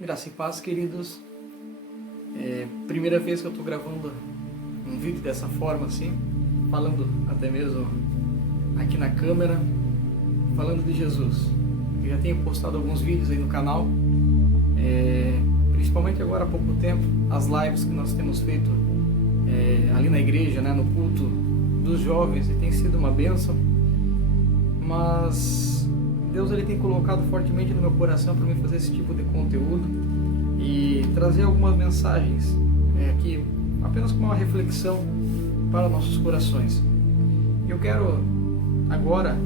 Graça e paz, queridos. Primeira vez que eu estou gravando um vídeo dessa forma assim, falando até mesmo aqui na câmera, falando de Jesus. Eu já tenho postado alguns vídeos aí no canal, principalmente agora há pouco tempo, as lives que nós temos feito ali na igreja, né, no culto dos jovens, e tem sido uma bênção. Mas Deus ele tem colocado fortemente no meu coração para mim fazer esse tipo de conteúdo e trazer algumas mensagens aqui, apenas com uma reflexão para nossos corações. Eu quero agora,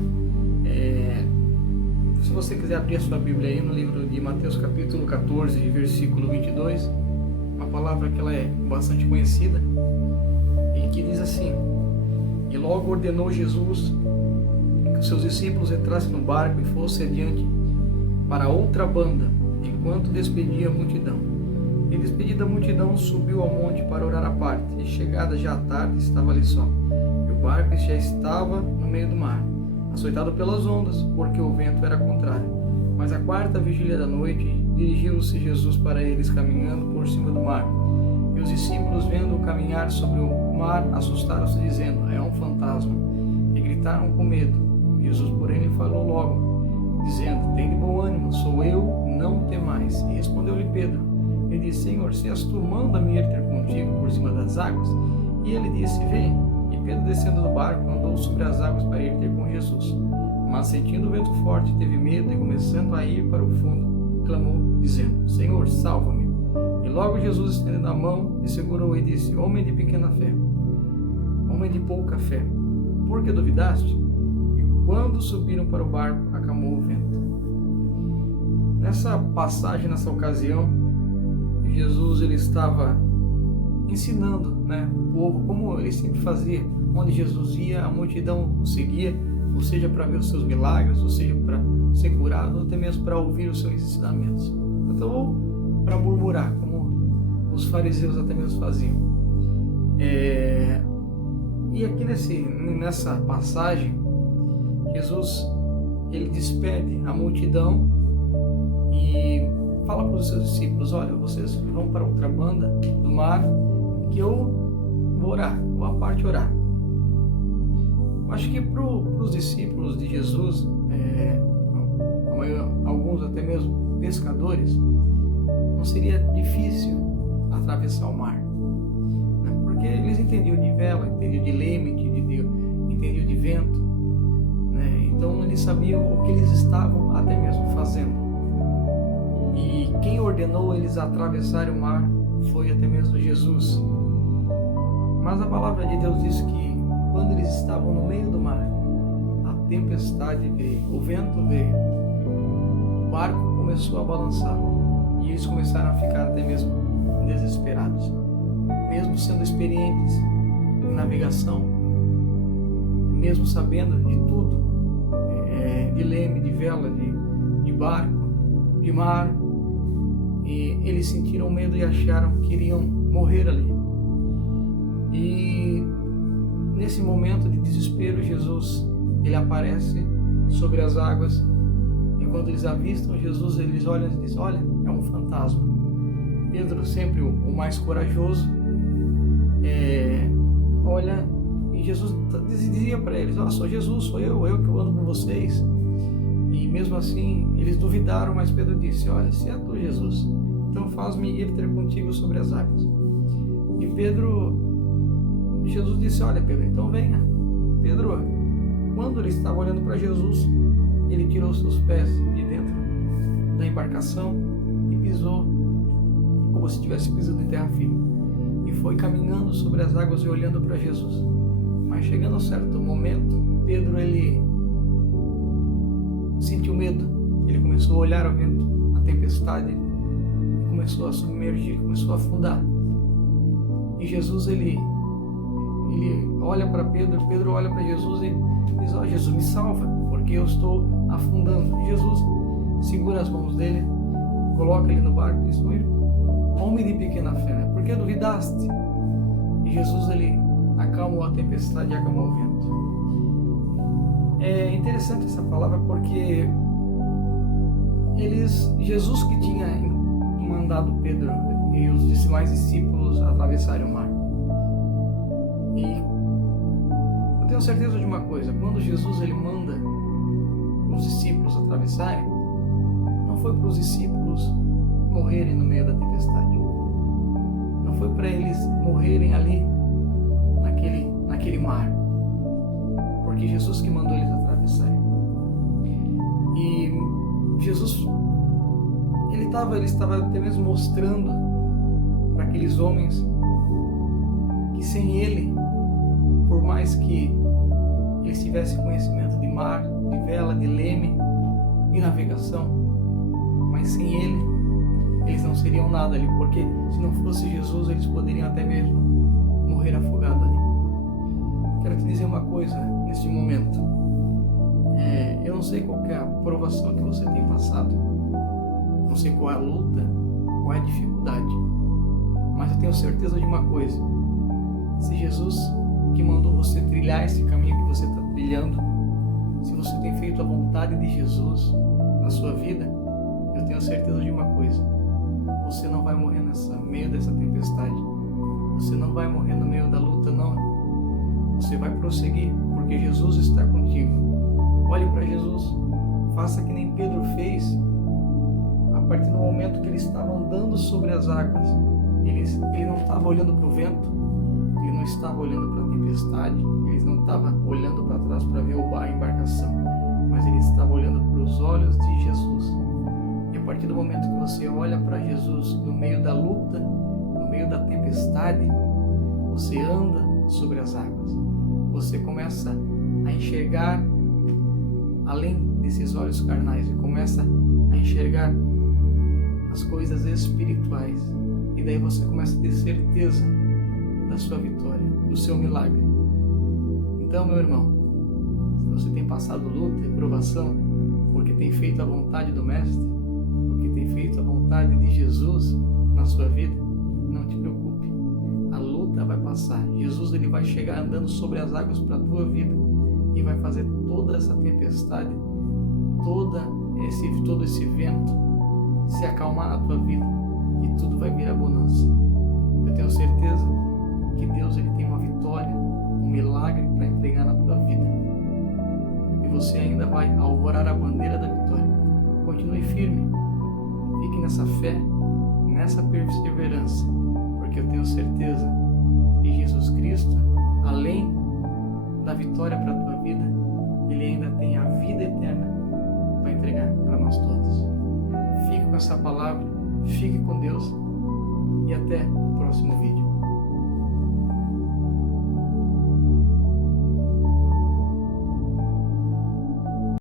se você quiser abrir a sua Bíblia aí no livro de Mateus capítulo 14, versículo 22, uma palavra que ela é bastante conhecida e que diz assim: E logo ordenou Jesus que os seus discípulos entrassem no barco e fossem adiante para outra banda, enquanto despedia a multidão. E despedida a multidão, subiu ao monte para orar à parte, e chegada já à tarde, estava ali só. E o barco já estava no meio do mar, açoitado pelas ondas, porque o vento era contrário. Mas à quarta vigília da noite, dirigiu-se Jesus para eles, caminhando por cima do mar. E os discípulos, vendo-o caminhar sobre o mar, assustaram-se, dizendo: É um fantasma, e gritaram com medo. Jesus, porém, lhe falou logo, dizendo: Tende bom ânimo, sou eu, não temais. E respondeu-lhe Pedro, ele disse: Senhor, se és tu, manda-me ir ter contigo por cima das águas. E ele disse: Vem. E Pedro, descendo do barco, andou sobre as águas para ir ter com Jesus. Mas, sentindo o vento forte, teve medo, e começando a ir para o fundo, clamou, dizendo: Senhor, salva-me. E logo Jesus, estendendo a mão, lhe segurou e disse: Homem de pequena fé, homem de pouca fé, por que duvidaste? Quando subiram para o barco, acalmou o vento. Nessa passagem, nessa ocasião, Jesus ele estava ensinando, o povo, como ele sempre fazia. Onde Jesus ia, a multidão o seguia, ou seja, para ver os seus milagres, ou seja, para ser curado, ou até mesmo para ouvir os seus ensinamentos. Então, ou para murmurar, como os fariseus até mesmo faziam. E aqui nessa passagem, Jesus ele despede a multidão e fala para os seus discípulos: olha, vocês vão para outra banda do mar, que eu vou orar, vou à parte orar. Eu acho que para os discípulos de Jesus, alguns até mesmo pescadores, não seria difícil atravessar o mar, porque eles entendiam de vela, entendiam de leme, entendiam de vento. Então eles sabiam o que eles estavam até mesmo fazendo. E quem ordenou eles atravessarem o mar foi até mesmo Jesus. Mas a palavra de Deus diz que quando eles estavam no meio do mar, a tempestade veio, o vento veio, o barco começou a balançar e eles começaram a ficar até mesmo desesperados. Mesmo sendo experientes em navegação, mesmo sabendo de tudo, de leme, de vela, de barco, de mar, e eles sentiram medo e acharam que iriam morrer ali. E nesse momento de desespero, Jesus ele aparece sobre as águas, e quando eles avistam Jesus, eles olham e dizem: olha, é um fantasma. Pedro, sempre o mais corajoso, olha, e Jesus dizia para eles: sou Jesus, sou eu que ando com vocês. E mesmo assim eles duvidaram, mas Pedro disse: olha, se é tu, Jesus, então faz-me ir ter contigo sobre as águas. E Jesus disse: olha, Pedro, então venha. Pedro, quando ele estava olhando para Jesus, ele tirou seus pés de dentro da embarcação e pisou como se estivesse pisando em terra firme, e foi caminhando sobre as águas e olhando para Jesus. Mas chegando a um certo momento, Pedro ele sentiu medo. Ele começou a olhar o vento, a tempestade, e começou a submergir, começou a afundar. E Jesus ele olha para Pedro, Pedro olha para Jesus e diz: ó, Jesus, me salva, porque eu estou afundando. E Jesus segura as mãos dele, coloca ele no barco e diz: homem de pequena fé, por que duvidaste? E Jesus ele acalmou a tempestade e acalmou o vento. É interessante essa palavra porque Jesus que tinha mandado Pedro e os demais discípulos atravessarem o mar. E eu tenho certeza de uma coisa: quando Jesus ele manda os discípulos atravessarem, não foi para os discípulos morrerem no meio da tempestade, não foi para eles morrerem ali naquele mar, porque Jesus que mandou eles atravessarem. E Jesus ele estava até mesmo mostrando para aqueles homens que sem ele, por mais que eles tivessem conhecimento de mar, de vela, de leme, de navegação, mas sem ele, eles não seriam nada ali, porque se não fosse Jesus, eles poderiam até mesmo morrer afogados ali. Quero te dizer uma coisa neste momento. Eu não sei qual é a provação que você tem passado, não sei qual é a luta, qual é a dificuldade, mas eu tenho certeza de uma coisa: se Jesus que mandou você trilhar esse caminho que você está trilhando, se você tem feito a vontade de Jesus na sua vida, eu tenho certeza de uma coisa: você não vai morrer no meio dessa tempestade, você não vai morrer no meio da luta, não. Você vai prosseguir, porque Jesus está contigo. Olhe para Jesus, faça que nem Pedro fez. A partir do momento que ele estava andando sobre as águas, ele não estava olhando para o vento, ele não estava olhando para a tempestade, ele não estava olhando para trás para ver a embarcação, mas ele estava olhando para os olhos de Jesus. E a partir do momento que você olha para Jesus no meio da luta, no meio da tempestade, você anda sobre as águas. Você começa a enxergar além desses olhos carnais e começa a enxergar as coisas espirituais. E daí você começa a ter certeza da sua vitória, do seu milagre. Então, meu irmão, se você tem passado luta e provação, porque tem feito a vontade do Mestre, porque tem feito a vontade de Jesus na sua vida, não te preocupe, a luta vai passar. Jesus ele vai chegar andando sobre as águas para a tua vida e vai fazer toda essa tempestade, todo esse vento se acalmar na tua vida e tudo vai vir a bonança. Eu tenho certeza que Deus ele tem uma vitória, um milagre para entregar na tua vida. E você ainda vai alvorar a bandeira da vitória. Continue firme, fique nessa fé, nessa perseverança, porque eu tenho certeza que Jesus Cristo, além da vitória para a tua vida, ele ainda tem a vida eterna para entregar para nós todos. Fique com essa palavra, fique com Deus e até o próximo vídeo.